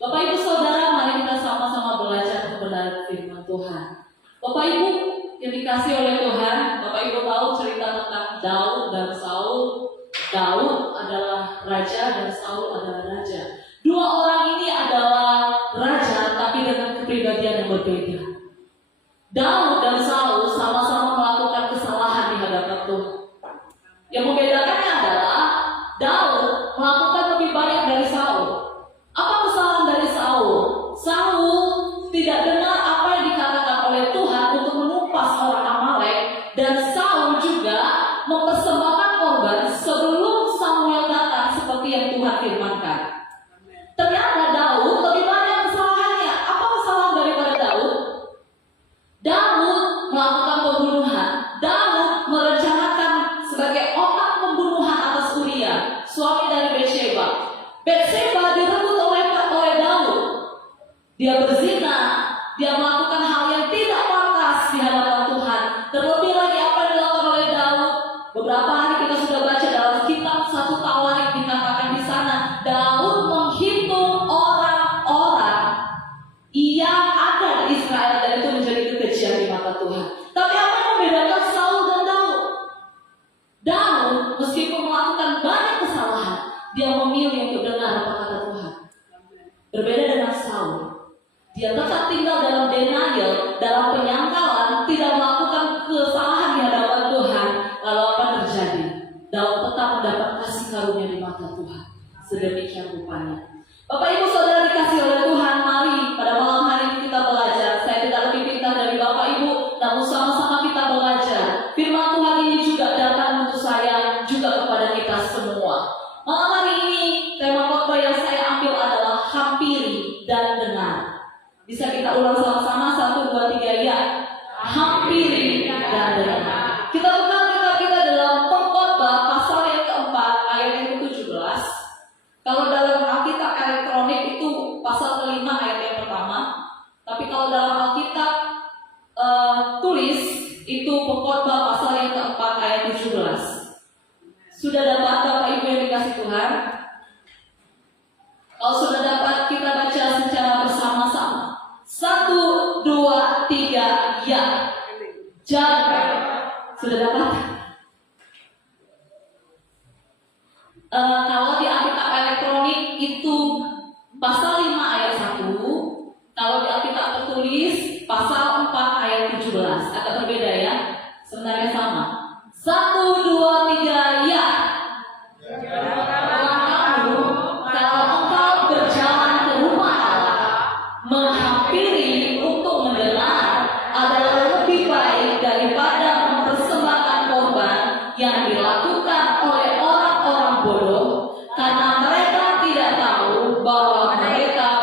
Bapak Ibu Saudara, mari kita sama-sama belajar kebenaran firman Tuhan. Bapak Ibu yang dikasih oleh Tuhan, Bapak Ibu tahu cerita tentang Daud dan Saul. Daud adalah raja dan Saul adalah raja. Dua orang ini adalah raja tapi dengan kepribadian yang berbeda. Daud dan Saul sama-sama melakukan kesalahan di hadapan Tuhan. Yang membedakannya adalah Daud melakukan lebih banyak dari Saul. Apa kesalahan dari Saul? Saul tidak dengar apa yang dikatakan oleh Tuhan untuk menumpas orang Amalek, dan Saul juga mempersembahkan korban sebelum Samuel datang seperti yang Tuhan firmankan. Ternyata Daud lebih banyak kesalahannya. Apa kesalahan daripada Daud? Daud melakukan pembunuhan. Daud merencanakan sebagai otak pembunuhan atas Uria, suami dari Bathsheba. Bathsheba direbut oleh Daud. Dia berzina, dia melakukan hal yang tidak pantas di hadapan Tuhan. Terlebih lagi apa yang dilakukan oleh Daud. Beberapa hari kita sudah baca dalam kitab 1 Tawarik, dikatakan di sana Daud menghitung orang-orang yang ada di Israel, dan itu menjadi kekejian di mata Tuhan. Tapi apa yang membedakan Saul dan Daud? Daud meskipun melakukan banyak kesalahan, dia memilih untuk dengar apa kata Tuhan. Berbeda dengan Saul, dia tetap tinggal dalam denial, dalam penyangkalan, tidak melakukan kesalahan di hadapan Tuhan. Lalu apa terjadi? Daud tetap mendapat kasih karunia di mata Tuhan. Sedemikian rupanya. Bapak Ibu Saudara dikasih oleh Tuhan, mari pada malam hari ini kita belajar. Saya tidak lebih pintar dari Bapak Ibu, namun sama-sama kita belajar. Firman Tuhan ini juga datang untuk saya, juga kepada kita semua. Malam hari ini tema khotbah yang saya ambil adalah hampiri dan dengar. Bisa kita ulang sama-sama, 1, 2, 3, ya. Hampiri dan dengar. Kita buka kitab kita dalam Pengkhotbah pasal yang keempat ayat yang ke-17. Kalau dalam Alkitab elektronik itu pasal kelima ayat yang pertama. Tapi kalau dalam Alkitab tulis itu Pengkhotbah pasal yang keempat ayat 17. Sudah dapat Bapak Ibu yang dikasih Tuhan? Kalau sudah dapat, kita baca secara bersama-sama. 1, 2, 3, ya. Jaga. Sudah dapat? Kalau di Alkitab elektronik itu pasal 5 ayat 1. Kalau di Alkitab tertulis pasal 4 ayat 17. Agak berbeda ya. Sebenarnya sama. 1, 2, 3, ya. Kalau engkau berjalan ke rumah Allah, menghampiri untuk mendengar adalah lebih baik daripada mempersembahkan korban yang dilakukan oleh orang-orang bodoh, karena mereka tidak tahu bahwa mereka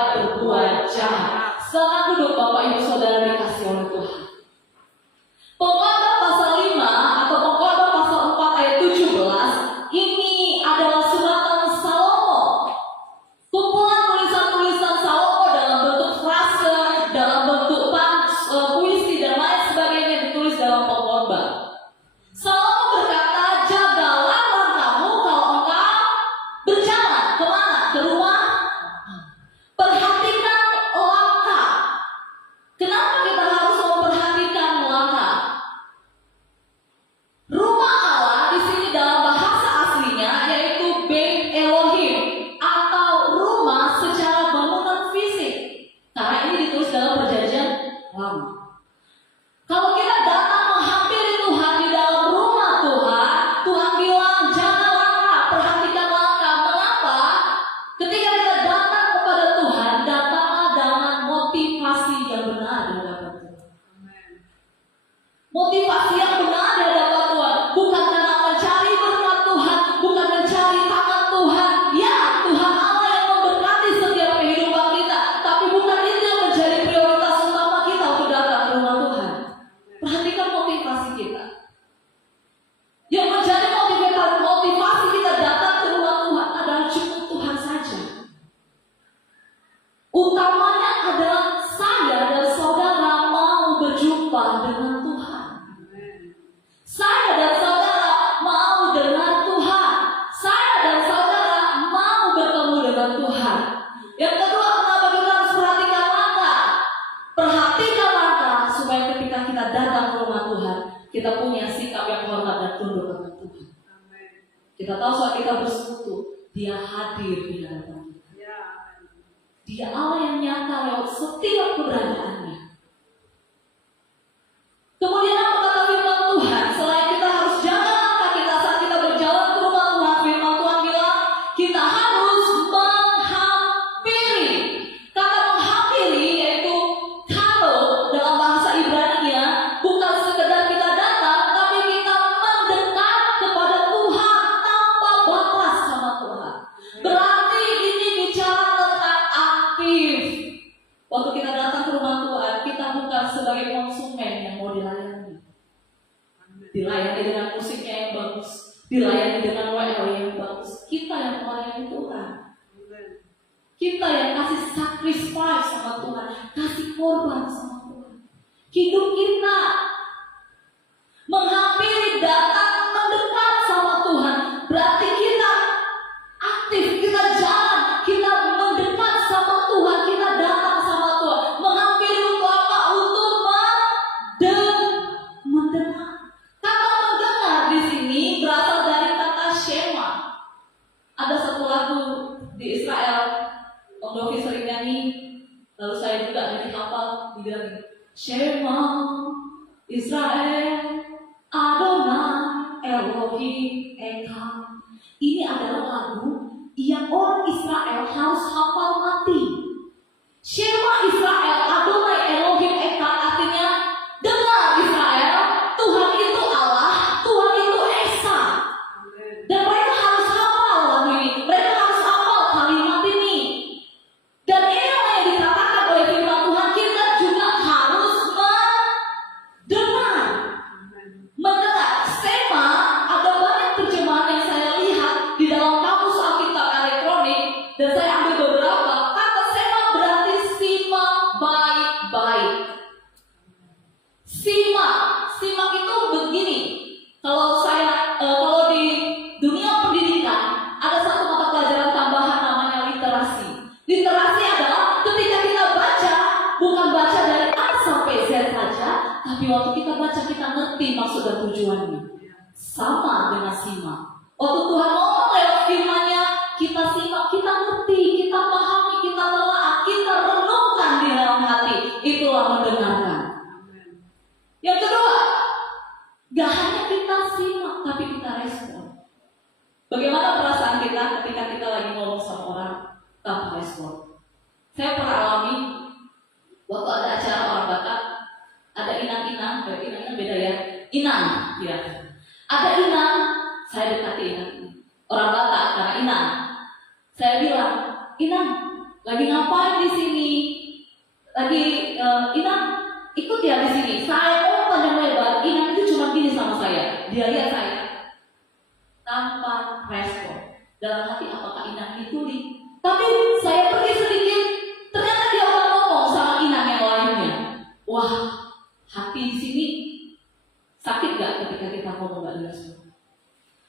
kita punya sikap yang hormat dan tunduk kepada Tuhan. Kita tahu saat kita bersekutu, Dia hadir di hadapan kita. Dia Allah yang nyata lewat setiap keberadaannya. Kemudian apa kata firman Tuhan? Selain kita harus jaga langkah kita saat kita berjalan ke rumah Tuhan, firman Tuhan bilang kita harus menghampiri. Kata menghampiri yaitu kalo dalam bahasa Ibrani-nya bukan sekedar kita datang, tapi kita mendekat kepada Tuhan tanpa batas sama Tuhan. Berarti ini bicara tentang aktif. Waktu kita datang ke rumah Tuhan, kita bukan sebagai konsumen yang mau dilayani. Dilayani dengan musiknya yang bagus, dilayani dengan WL yang bagus. Kita yang melayani Tuhan. Kita yang kasih sacrifice sama Tuhan, kasih korban sama Tuhan. Hidup kita menghampiri, datang, mendekat sama Tuhan. Berarti kita aktif, kita jalan, kita mendekat sama Tuhan, kita datang sama Tuhan. Menghampiri untuk apa? Untuk mendengar. Kata mendengar di sini berasal dari kata shema. Ada satu lagu di Israel, Om Dovi sering nyanyi, lalu saya juga nyanyi hafal, dibilang gini, Shema Israel Adonai Elohim Echad. Ini adalah lagu yang orang Israel harus hafal mati. Shema Israel Adonai Elohim Echad artinya dengar Israel, Tuhan itu Allah, Tuhan itu Esa. Dan mereka harus hafal lagu ini, mereka harus hafal kalimat ini. Dan inilah yang dikatakan oleh firman Tuhan, kita juga harus mendengar. Mendengar. Sema, ada banyak terjemahan yang saya lihat di dalam kamus Alkitab elektronik, dan saya ambil beberapa. Kata sema berarti simak baik-baik. Simak itu begini. Kalau di dunia pendidikan ada satu mata pelajaran tambahan namanya literasi. Literasi adalah ketika kita baca, bukan baca dari A sampai Z saja, tapi waktu kita baca kita ngerti maksud dan tujuannya. Sama dengan simak. Waktu Tuhan ngomong lewat firman-Nya, kita simak, kita ngerti, kita pahami, kita telah, kita renungkan di dalam hati. Itulah mendengarkan. Yang kedua, gak hanya kita simak, tapi kita respon. Bagaimana perasaan kita ketika kita lagi ngomong sama orang tanpa respon? Saya pernah alami waktu ada acara orang Batak, ada inang-inang beda ya, inang, ya. Ada inang, saya dekati inang. Orang Batak karena inang. Saya bilang, Inang, lagi ngapain di sini? Inang, ikut ya di sini. Saya ngomong panjang lebar, inang itu cuma gini sama saya. Dia lihat saya tanpa respon. Dalam hati apakah inang dituli? Tapi saya pergi sedikit, ternyata dia udah ngomong sama inang yang lainnya. Wah, hati di sini sakit gak ketika kita ngomong gak direspon?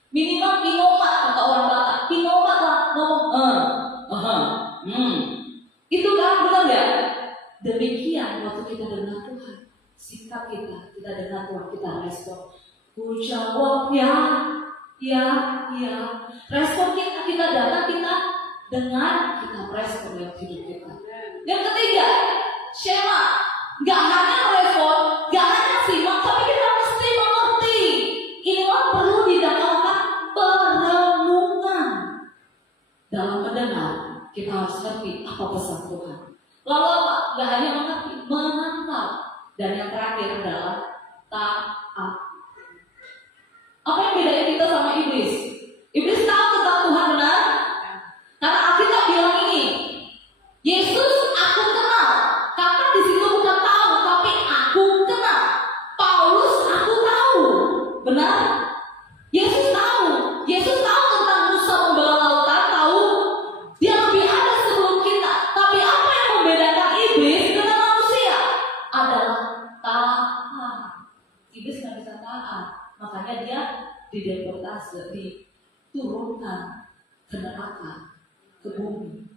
Minimal kinomat kata orang Batak, kinomat lah ngomong itu kan benar gak? Demikian waktu kita dengar Tuhan, sikap kita dengar Tuhan, kita respon. Ku jawab ya. Respon kita datang, kita dengar, kita respon lewat hidup kita. Yang ketiga, shema. Gak hanya respon, gak hanya simak, tapi kita mesti mengerti. Inilah perlu didalamkan perenungan. Dalam mendengar, kita harus ngerti apa pesan Tuhan. Lalu apa? Gak hanya mengerti, menangkap. Dan yang terakhir adalah taat. Apa yang bedanya kita sama iblis? Iblis tahu tentang Tuhan, benar? Karena Alkitab bilang ini, Yesus aku kenal. Karena di situ bukan tahu, tapi aku kenal. Paulus aku tahu, benar? Yesus tahu tentang Musa membelah lautan, tahu. Dia lebih ada sebelum kita. Tapi apa yang membedakan iblis dengan manusia adalah taat. Iblis nggak bisa taat, makanya dia dideportasi, diturunkan ke neraka, ke bumi.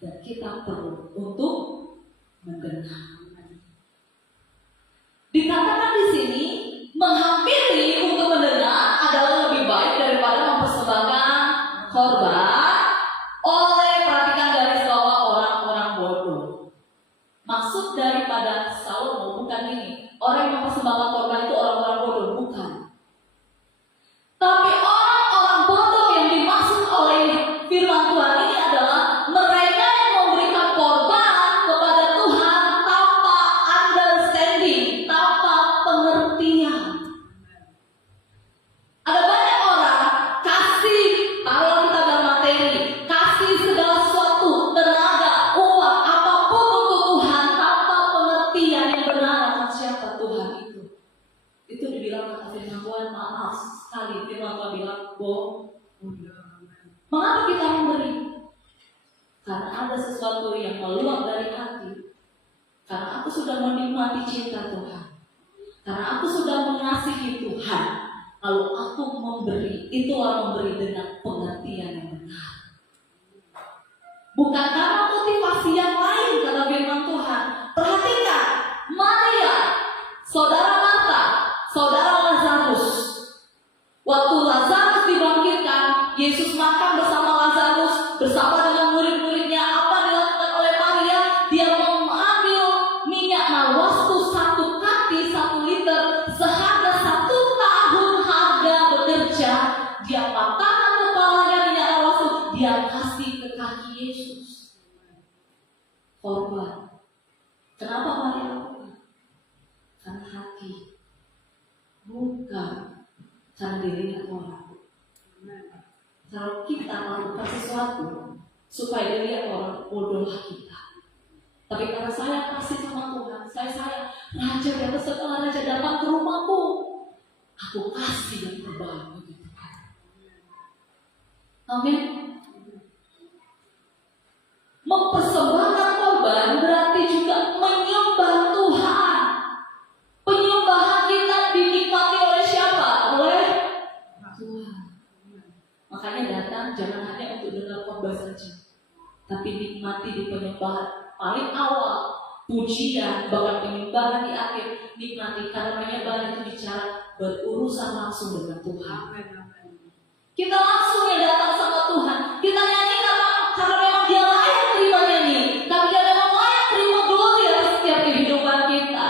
Dan kita perlu untuk mendengar. Dikatakan di sini Mengapa kita memberi? Karena ada sesuatu yang meluap dari hati. Karena aku sudah menikmati cinta Tuhan. Karena aku sudah mengasihi Tuhan. Lalu aku memberi. Itulah memberi dengan pengertian yang benar. Bukan karena motivasi yang lain, kata firman Tuhan. Perhatikan, Maria, saudara Marta, saudara Lazarus. Waktu Lazarus dibangkitkan, Yesus makan bersama Lazarus, bersama dengan murid-muridnya. Apa dilakukan oleh Maria? Dia mengambil minyak narwastu 1 kati 1 liter, seharga 1 tahun harga bekerja. Dia patahkan kepalanya minyak narwastu, dia kasih ke kaki Yesus. Korban. Kenapa Maria lakukan? Karena hati, bukan karena dirinya orang. Kalau kita melakukan sesuatu supaya dilihat orang, bodohlah kita. Tapi karena saya kasih sama Tuhan, saya raja di atas segala raja datang ke rumahku, aku kasih yang terbaik bagi Tuhan. Amin. Mempersembahkan korban berarti juga menyembah Tuhan. Penyembahan kita dinikmati oleh siapa? Oleh Tuhan. Makanya datang jangan hanya untuk dengar khotbah saja, tapi nikmati di penyembahan paling awal, pujian, bahkan penyembahan di akhir. Nikmati karena penyembahan itu bicara berurusan langsung dengan Tuhan. Kita langsung ya datang sama Tuhan. Kita nyanyi karena memang Dia layak terima nyanyi. Tapi Dia memang layak terima glory atas setiap kehidupan kita.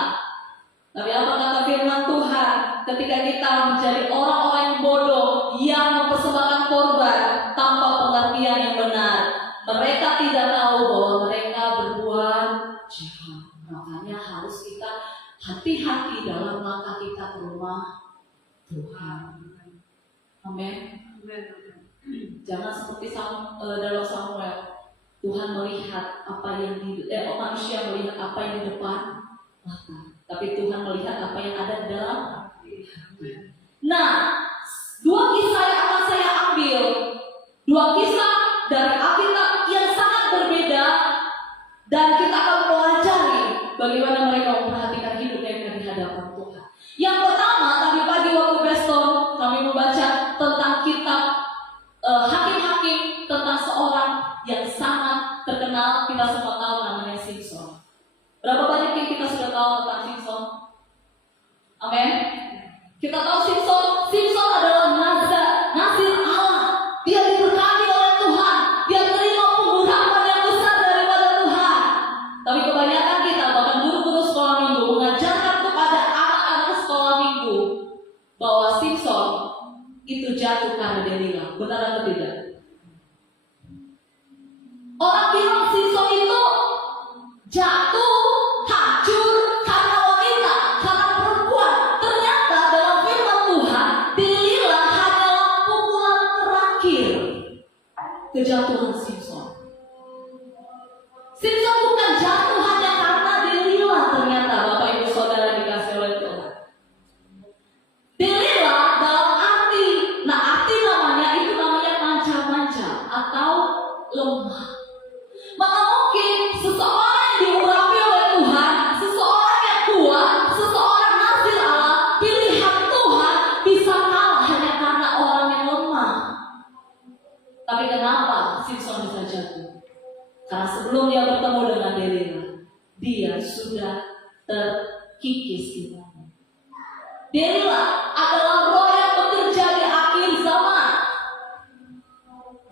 Tapi apa kata firman Tuhan? Ketika kita menjadi orang-orang yang bodoh, yang mempersembahkan korban tanpa pengertian yang benar, mereka tidak tahu bahwa mereka berbuat jahat. Makanya harus kita hati-hati dalam langkah kita ke rumah Tuhan. Amin. Jangan seperti dalam Samuel, Tuhan melihat apa yang manusia melihat apa yang di depan mata, tapi Tuhan melihat apa yang ada di dalam hati. Nah, 2 kisah yang akan saya ambil, 2 kisah dari Alkitab yang sangat berbeda, dan kita akan pelajari bagaimana mereka memperhatikan hidup mereka di hadapan Tuhan. Yang pertama, tadi pagi waktu Beston kami membaca tentang kitab Hakim-Hakim, tentang seorang yang sangat terkenal, kita semua tahu namanya Simpson. Berapa banyak yang kita sudah tahu tentang Simpson? Amin. Kita tahu Simpson adalah Nazir Allah. Dia diberkati oleh Tuhan. Dia terima pengurapan yang besar daripada Tuhan. Tapi kebanyakan kita, bahkan guru-guru sekolah minggu, mengajarkan kepada anak-anak sekolah minggu bahwa Simpson itu jatuh karena Delila. Benar atau tidak? Orang bilang Simpson itu jatuh, hancur karena wanita, karena perempuan. Ternyata dalam firman Tuhan, Delila hanyalah pukulan terakhir kejatuhan Simpson. Simpson bukan jatuh hanya karena Delila, ternyata Bapak Ibu Saudara dikasih oleh Tuhan. Delila dalam arti namanya itu namanya manja-manja atau lemah. Maka mungkin seseorang yang diurapi oleh Tuhan, seseorang yang kuat, seseorang nazir Allah, pilihan Tuhan bisa kalah hanya karena orang yang lemah. Tapi kenapa Simpson bisa jatuh? Karena sebelum dia bertemu dengan Delila, dia sudah terkikis di bawah. Delila adalah roh yang bekerja di akhir zaman.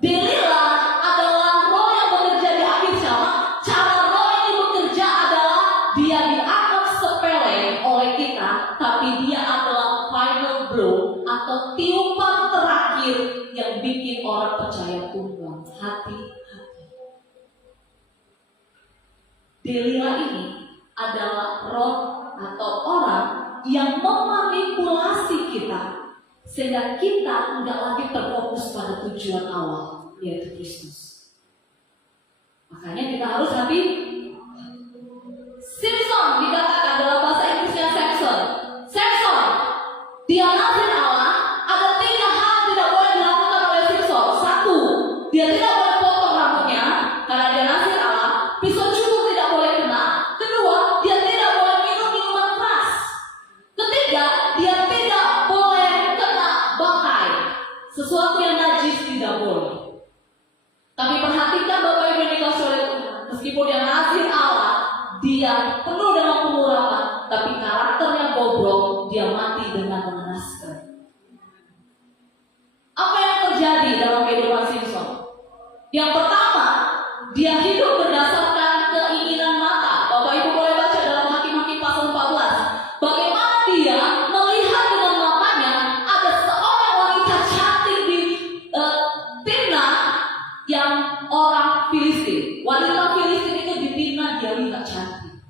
Delila adalah roh yang bekerja di akhir zaman. Cara roh ini bekerja adalah dia dianggap sepele oleh kita, tapi dia adalah final blow atau tiupan terakhir yang bikin orang percaya tumbang. Hati-hati. Delila ini adalah roh atau orang yang memanipulasi kita sehingga kita tidak lagi terfokus pada tujuan awal, yaitu Kristus. Makanya kita harus hati. Simpson dikatakan dalam bahasa Inggrisnya Samson. Dia nazir Allah. Ada 3 hal yang tidak boleh dilakukan oleh Simpson. 1, Meskipun dia nazir Allah, dia penuh dengan pengurapan, tapi karakternya bobrok, dia mati dengan mengenaskan. Apa yang terjadi dalam kehidupan Simpson? Yang pertama, dia hidup berdasarkan keinginan mata. Bapak Ibu boleh baca dalam Hakim-Hakim pasal 14. Bagaimana dia melihat dengan matanya ada seorang wanita cantik di Timnah yang orang Filistin. Wanita Filistin itu di Timnah dia lihat cantik.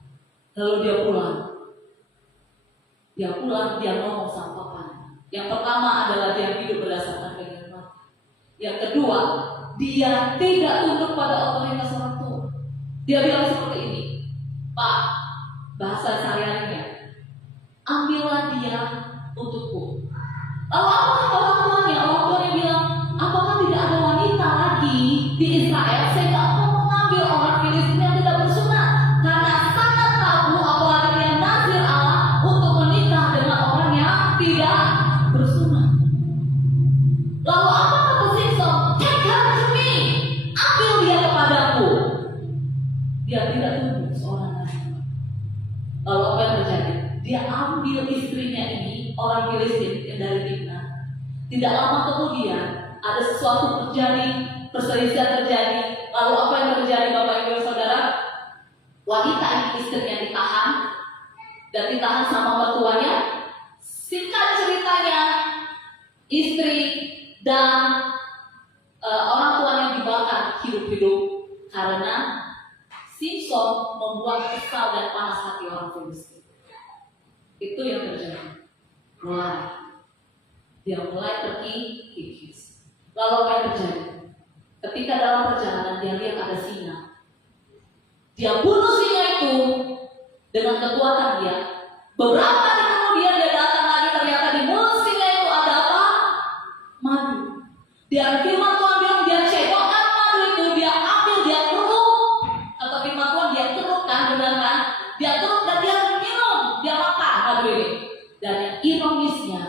Lalu dia pulang. Dia ngomong sama papanya. Yang pertama adalah dia hidup berdasarkan keinginan mata. Yang kedua, dia tidak tunduk pada otoritas orang tua. Dia bilang seperti ini, Pak, bahasa sehari-harinya, ambillah dia untukku. Lalu apa orang tuanya? Orang tuanya bilang, apakah tidak ada wanita lagi di Israel sehingga aku mengambil orang Filistin yang tidak bersunat? Karena sangat tabu apalagi dia nazir Allah untuk menikah dengan orang yang tidak bersunat. Lalu apa kata Simpson? Take her to me. Ambil dia kepadaku. Dia tidak tunduk seorang nazir. Lalu apa yang terjadi? Dia ambil istrinya ini, orang Filistin yang dari Timnah. Tidak lama kemudian ada sesuatu terjadi, perselisihan terjadi. Lalu apa yang terjadi, Bapak Ibu Saudara? Wanita ini istrinya ditahan dan ditahan sama mertuanya. Singkat ceritanya, istri dan orang tuanya dibakar hidup-hidup karena Simpson membuat kesal dan panas hati orang Filistin. Itu yang terjadi. Dia mulai terkikis. Lalu apa yang terjadi? Ketika dalam perjalanan dia lihat ada singa. Dia bunuh singa itu dengan kekuatan dia. Beberapa hari kemudian dia datang lagi, ternyata di mulut singa itu ada apa? Madu. Dia firman Tuhan bilang dia cebokkan madu itu, dia ambil, dia keruk. Atau firman Tuhan dia kerukkan, benar kan? Dia keruk dan dia minum, dia makan madu ini. Dan yang ironisnya,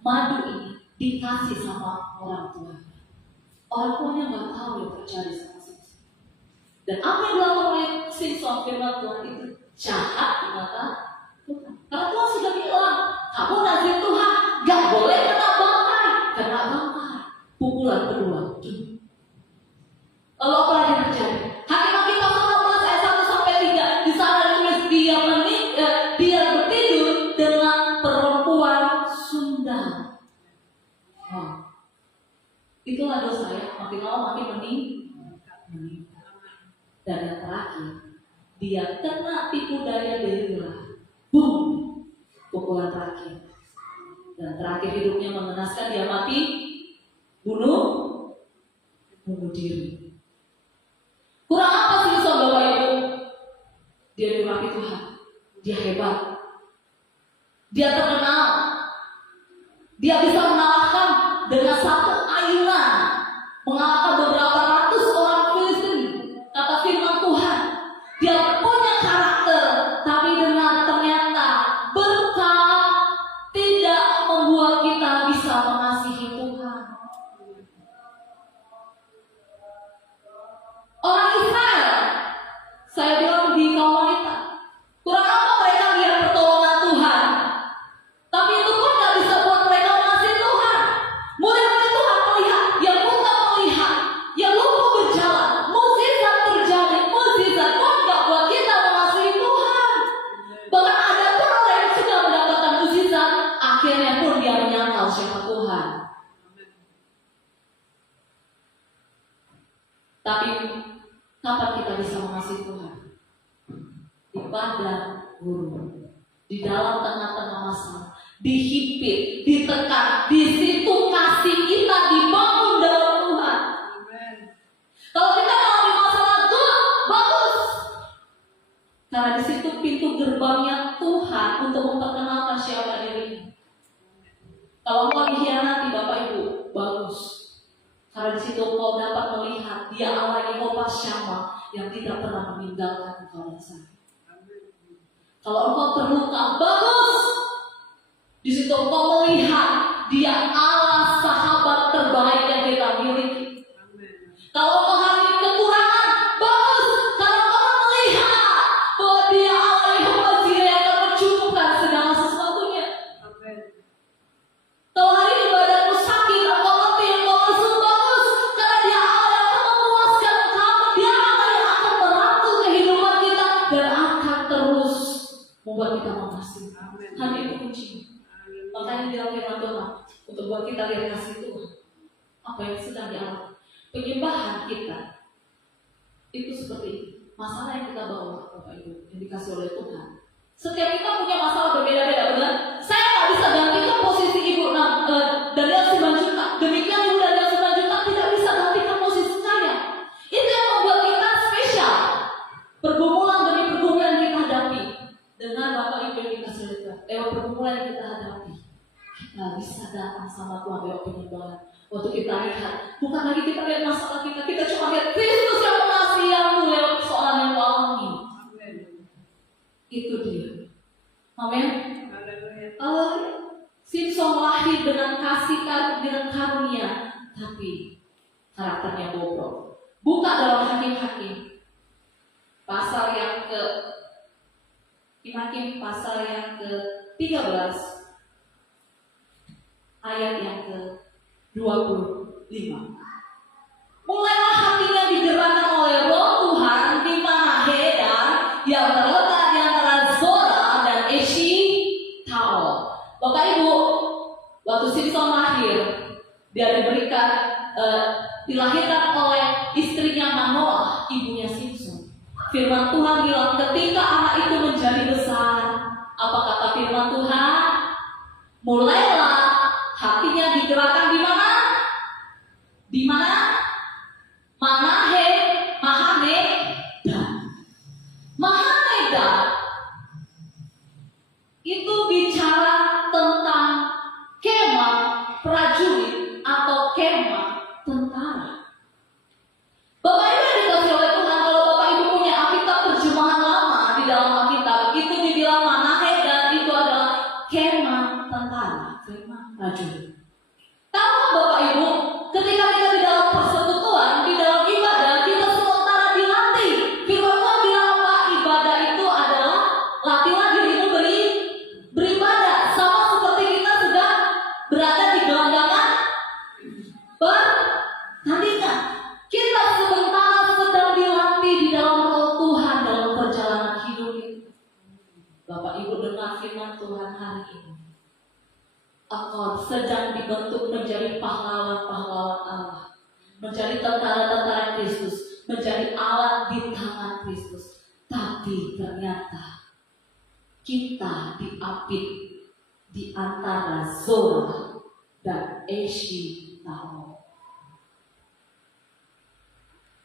madu ini dikasih sama orang tuanya. Orang tuanya nggak tahu yang terjadi sama Simpson. Dan apa yang dilakukan oleh Simpson, firman Tuhan itu jahat di mata Tuhan. Karena Tuhan sudah bilang, kamu nazir Tuhan, nggak boleh kena bangkai. Kena bangkai. Pukulan kedua. Lalu apa yang terjadi? Hakim-Hakim pasal 16 ayat 1 sampai 3. Di sana ditulis dia bertidur dengan perempuan Sunda. Itulah dosa ya, makin lama makin meningkat. Dan yang terakhir, dia kena tipu daya Delila. Boom, pukulan terakhir. Dan terakhir hidupnya mengenaskan, dia mati, bunuh diri. Kurang apa sih Bapak Ibu? Dia diurapi Tuhan, dia hebat, dia terkenal, dia bisa mengalahkan dengan satu ayunan, mengalahkan beberapa ratus orang Filistin. Kata firman Tuhan, dia punya karakter, tapi dengan ternyata berkat tidak membuat kita bisa mengasihi Tuhan. Orang Israel, saya bilang di kaum wanita, kurang apa mereka lihat pertolongan Tuhan, tapi itu pun gak bisa buat mereka mengasihi Tuhan. Murid-murid Tuhan melihat, yang buta melihat, yang lumpuh berjalan, mukjizat terjadi, mukjizat pun gak buat kita mengasihi Tuhan. Bahkan ada pun orang yang sudah mendapatkan mukjizat, akhirnya pun dia menyangkal siapa Tuhan. Tapi kapan kita bisa mengasihi Tuhan? Di padang gurun, di dalam tengah-tengah masalah, dihimpit, ditekan, di situ kasih kita dibangun dalam Tuhan. Kalau kita mengalami masalah, bagus, karena di situ pintu gerbangnya Tuhan untuk memperkenalkan siapa dirinya. Kalau mau dikhianati Bapak Ibu, bagus. Karena di situ kau dapat melihat dia Allah Yehova Syama yang tidak pernah meninggalkan engkau dan saya. Kalau engkau terluka, bagus. Di situ engkau melihat dia Allah sahabat terbaik yang kita miliki. Kalau engkau hari kekurangan, bagus. Kalau engkau membuat kita mengasihi. Hanya itu kuncinya. Makanya di dalam firman Tuhan untuk buat kita lihat kasih Tuhan. Apa yang sedang dialami. Penyembahan kita itu seperti masalah yang kita bawa, Bapak Ibu, yang dikasih oleh Tuhan. Setiap kita punya masalah berbeda-beda, benar? Saya nggak bisa gantikan posisi Ibu Daniel 9 juta. Demikian Ibu Daniel 9 juta tidak bisa gantikan posisi saya. Itu yang membuat kita spesial. Pergumulan demi pergumulan yang kita hadapi dengan Bapak Ibu yang dikasih oleh Tuhan. Lewat pergumulan yang kita hadapi, kita bisa datang sama Tuhan lewat penyembahan. Waktu kita lihat, bukan lagi kita lihat masalah kita cuma lihat Kristus yang mengasihi aku lewat persoalan yang alami. Itu dia. Amin. Simpson lahir dengan kasih dengan karunia, tapi karakternya bobrok. Buka dalam Hakim-Hakim pasal yang Hakim pasal yang ke-13 ayat yang ke-25. Mulailah hatinya digerakkan oleh Roh Tuhan di mana Hedan yang terletak di antara Zora dan Eshitaol. Bapak Ibu, waktu Simpson lahir, dia dilahirkan oleh istrinya Manoah, ibunya Simpson. Firman Tuhan bilang ketika anak itu menjadi besar, apa kata firman Tuhan? Mulailah hatinya digerakkan di mana? Di mana? Mahaneda itu bicara tentang kemah prajurit atau kemah tentara. Bapak Ibu yang dikasih oleh Tuhan, kalau Bapak Ibu punya Alkitab terjemahan lama, di dalam Alkitab itu dibilang Mahaneda itu adalah kemah tentara, kemah prajurit. Tahu Bapak Ibu, ketika kita di dalam persekutuan, di dalam ibadah, kita sementara dilatih. Firman Tuhan bilang apa? Ibadah itu adalah latihan dirimu beribadah. Sama seperti kita sudah berada di gelanggangan pertandingan. Kita sementara sedang dilatih di dalam Roh Tuhan dalam perjalanan hidup kita. Bapak Ibu dengar firman Tuhan hari ini. Engkau sedang dibentuk menjadi pahlawan-pahlawan Allah, menjadi tentara-tentara Kristus, menjadi alat di tangan Kristus. Tapi ternyata kita diapit di antara Zora dan Eshitaol.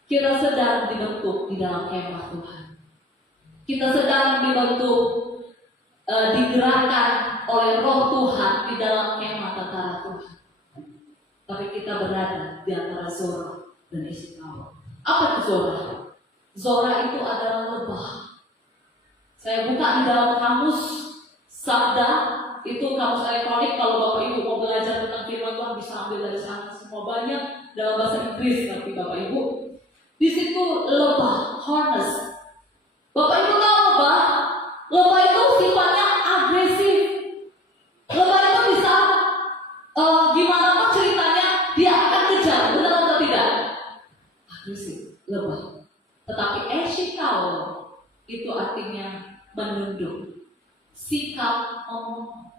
Kita sedang dibentuk di dalam kemah Tuhan. Kita sedang dibentuk, digerakkan oleh Roh Tuhan di dalam kemah tentara Tuhan. Tapi kita berada di antara Zora dan Eshitaol. Apa itu Zora? Zora itu adalah lebah. Saya buka di dalam kamus Sabda, itu kamus elektronik. Kalau Bapak Ibu mau belajar tentang firman Tuhan bisa ambil dari sana. Semua banyak dalam bahasa Inggris nanti Bapak Ibu. Di situ lebah, harness. Bapak Ibu tahu lebah? Lebah itu sifatnya agresif. Lebah itu bisa gimana pun ceritanya dia akan kejar, benar atau tidak? Agresif, lebah. Tetapi Eshitaol itu artinya menunduk, sikap memohon.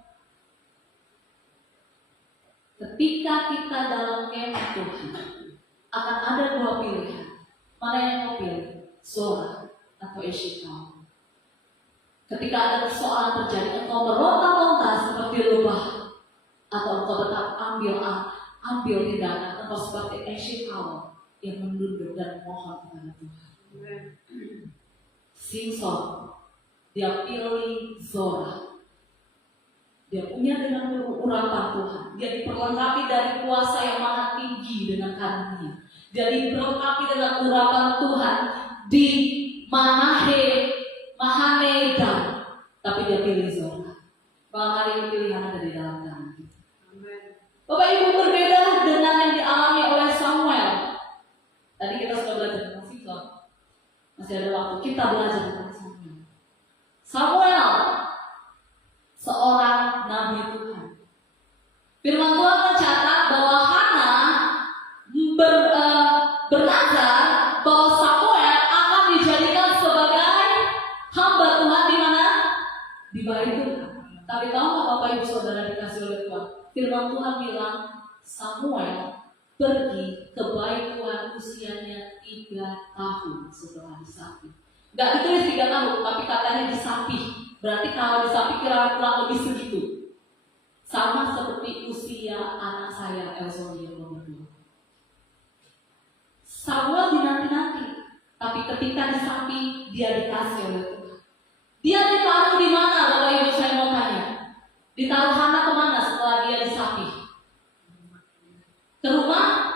Ketika kita dalam kemah Tuhan, akan ada dua pilihan. Mana yang mau pilih? Zora atau Eshitaol? Ketika ada persoalan terjadi, engkau meronta-ronta seperti lebah, atau engkau tetap ambil tindakan, engkau seperti Eshitaol yang menunduk dan mohon kepada Tuhan. Simpson, dia pilih Zora. Dia punya dengan urapan Tuhan. Dia diperlengkapi dari kuasa yang maha tinggi dengan karunia. Dia diperlengkapi dengan urapan Tuhan di Mahaneda. Tapi dia pilih Zora. Bahwa hari ini pilihan ada di dalam tangan kita. Bapak Ibu, berbeda dengan yang dialami oleh Samuel. Tadi kita sudah belajar tentang Simpson. Masih ada waktu kita belajar tentang Samuel. Samuel, seorang nabi Tuhan. Firman Tuhan mencatat bahwa Hana bernazar bahwa Samuel akan dijadikan sebagai hamba Tuhan di mana? Dibaik Tuhan. Tapi tahu nggak Bapak Ibu Saudara dikasih oleh Tuhan? Firman Tuhan bilang, Samuel pergi ke bait Tuhan usianya 3 tahun setelah disapih. Gak ditulis 3 tahun, tapi katanya disapih. Berarti kalau disapih kira-kira lebih segitu. Sama seperti usia anak saya Elsonia nomor 2. Samuel dinanti-nanti, tapi ketika disapih dia dikasih oleh Tuhan. Dia ditaruh di mana, Bapak Ibu saya mau tanya? Ditaruh Hana kemana setelah dia disapih? Ke rumah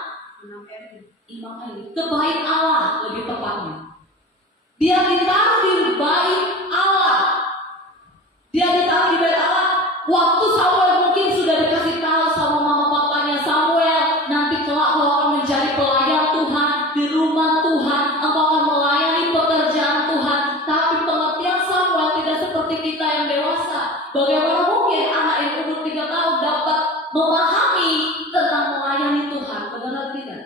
Imam Eli, ke bait Allah lebih tepatnya. Dia ditaruh di bait Allah. Dia ditaruh di bait Allah. Waktu Samuel mungkin sudah dikasih tahu sama mama papanya, Samuel nanti kelak kau akan menjadi pelayan Tuhan di rumah Tuhan, engkau akan melayani pekerjaan Tuhan. Tapi pengertian Samuel tidak seperti kita yang dewasa. Bagaimana mungkin anak yang umur 3 tahun dapat memahami tentang melayani Tuhan? Benar tidak?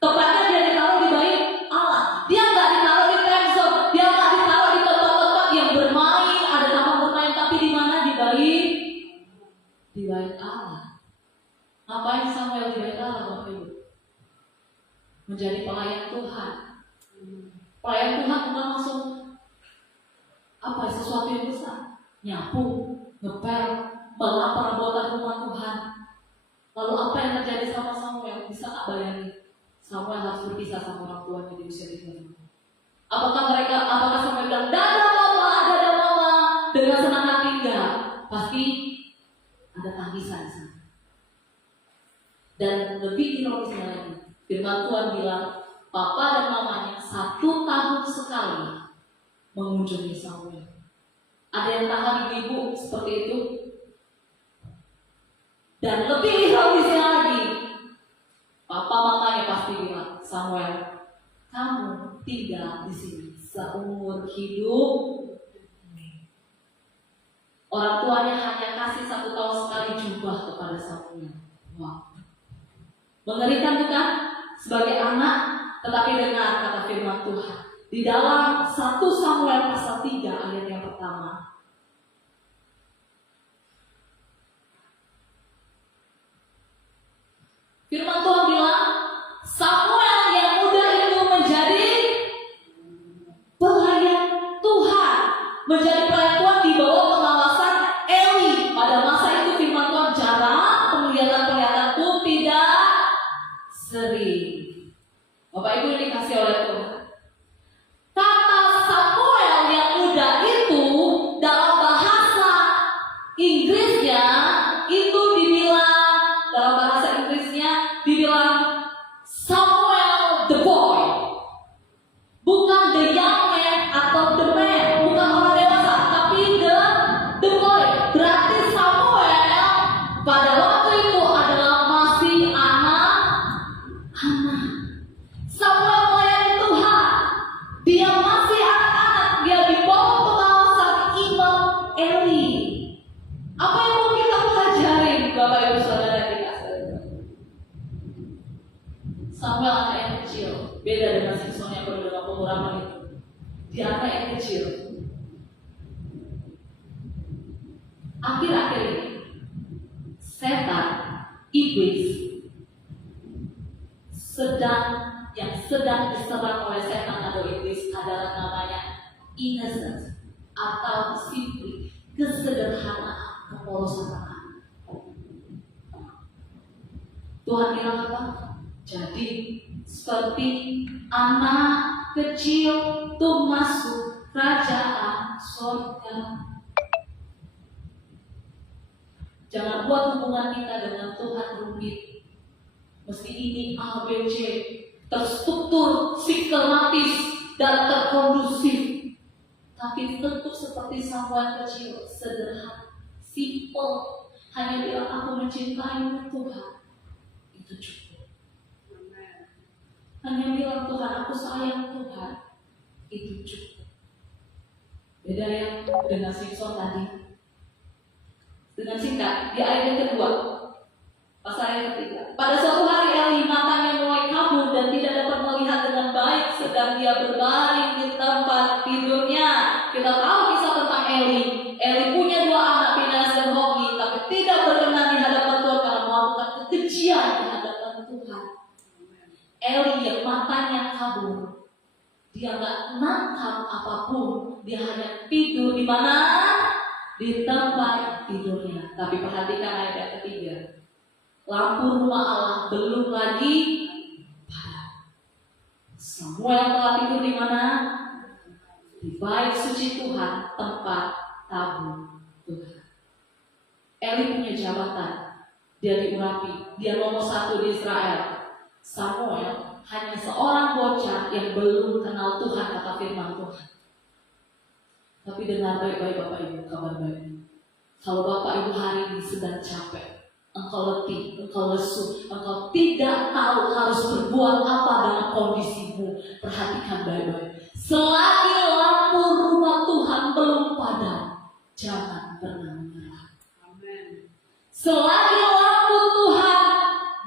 Tepatnya dia ditaruh di bait Allah. Dia nggak ditaruh di temzon, dia nggak ditaruh di tempat-tempat yang bermain, ada taman bermain, tapi di mana? Di bait Allah. Ngapain Samuel di bait Allah, Bapak Ibu? Menjadi pelayan Tuhan. Pelayan Tuhan bukan langsung sesuatu yang besar. Nyapu, ngepel, melap perabotan rumah Tuhan. Lalu apa yang terjadi sama Samuel? Bisa nggak bayangin? Samuel harus berpisah sama orang tuanya di usia 3 tahun. Apakah Samuel bilang, dadah mama, dengan senang hati? Enggak. Pasti ada tangisan di sana. Dan lebih ironisnya lagi, firman Tuhan bilang, papa dan mamanya 1 tahun sekali mengunjungi Samuel. Ada yang tahan ibu-ibu seperti itu? Dan lebih ironisnya lagi, papa mamanya pasti bilang, Samuel, kamu tinggal di sini seumur hidup. Orang tuanya hanya kasih 1 tahun sekali jubah kepada Samuel. Wow. Mengerikan bukan? Sebagai anak, tetapi dengar kata firman Tuhan. Di dalam 1 Samuel pasal 3 ayat yang pertama. Firman Tuhan bilang, Samuel yang muda itu menjadi pelayan Tuhan. Menjadi pelayan Tuhan di bawah pengawasan Eli. Pada masa itu firman Tuhan jarang, penglihatan-penglihatan pun tidak sering. Bapak Ibu ini dikasih oleh Tuhan. Kata Samuel yang muda itu dalam bahasa Inggrisnya itu dibilang, dalam bahasa Inggrisnya dibilang Samuel the boy. Bukan the young man atau the man, bukan orang dewasa, tapi the boy. Berarti Samuel pada waktu itu adalah masih anak. Samuel melayani Tuhan. Dia masih anak-anak, dia di bawah pengawasan Imam Eli. Apa yang mau kita pelajarin, Bapak Ibu Saudara dikasih? Samuel anak yang kecil, beda dengan Simpson yang baru dalam pengurapan itu. Dia anak yang kecil. Akhir-akhir ini, setan, iblis, yang sedang diserang oleh setan atau iblis adalah namanya innocent atau simply kesederhanaan, kepolosan anak. Tuhan bilang apa? Jadi seperti anak kecil tuh masuk kerajaan surga. Jangan buat hubungan kita dengan Tuhan rumit. Mesti ini A, B, C, terstruktur, sistematis, dan terkondusif. Tapi tentu seperti Samuel kecil, sederhana, simple. Hanya bilang aku mencintai Tuhan, itu cukup. Hanya bilang Tuhan aku sayang Tuhan, itu cukup. Beda yang dengan Simpson tadi. Dengan singkat, di ayat yang kedua, pasal yang ketiga. Pada suatu hari Eli matanya mulai kabur dan tidak dapat melihat dengan baik sedang dia berbaring di tempat tidurnya. Kita tahu kisah tentang Eli. di tempat tidurnya. Tapi perhatikan ayat yang ketiga. Lampu rumah Allah belum lagi padam. Samuel telah tidur di mana? Di bait suci Tuhan, tempat tabur Tuhan. Eli punya jabatan, dia diurapi, dia nomor 1 di Israel. Samuel hanya seorang bocah yang belum kenal Tuhan, kata firman Tuhan. Tapi dengar baik-baik Bapak Ibu, kabar baik. Kalau Bapak Ibu hari ini sedang capek, engkau letih, engkau lesu, engkau tidak tahu harus berbuat apa dalam kondisimu, perhatikan baik-baik. Selagi lampu rumah Tuhan belum padam, jangan pernah menyerah. Amen. Selagi lampu Tuhan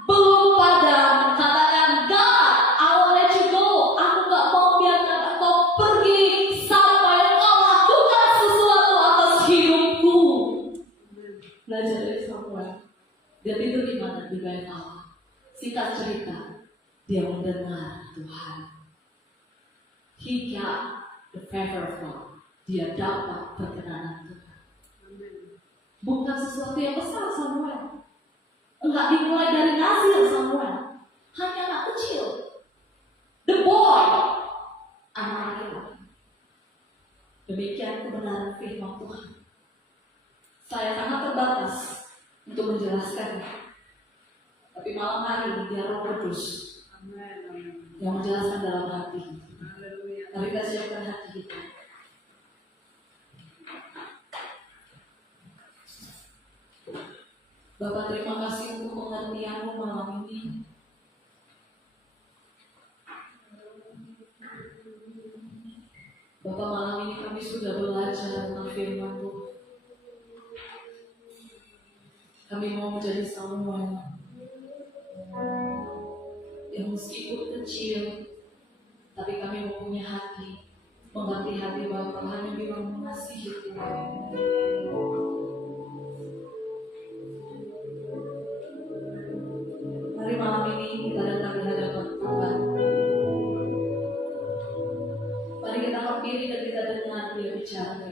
belum padam, katakan, God, I will let you go. Aku gak mau biarkan engkau pergi sampai engkau lakukan sesuatu atas hidupku. Belajar dari Samuel. Dia tidur di mana? Di bait Allah. Singkat cerita, dia mendengar Tuhan. He got the favor of God. Dia dapat perkenanan Tuhan. Bukan sesuatu yang besar Samuel. Enggak dimulai dari Nazir Samuel. Hanya anak kecil. The boy. Anak laki-laki. Demikian kebenaran firman Tuhan. Saya sangat terbatas untuk menjelaskannya. Tapi malam hari ini dia Roh Kudus yang menjelaskan dalam hati. Mari kita siapkan hati kita. Bapak, terima kasih untuk pengertianmu malam ini. Bapak, malam ini kami sudah belajar tentang firman-Mu. Kami mau menjadi Samuel yang meskipun kecil, tapi kami mempunyai hati, mengerti hati Bapak, hanya bilang mengasihi Tuhan. Mari malam ini kita datang di hadapan Tuhan. Mari kita hampiri dan kita dengar Dia bicara.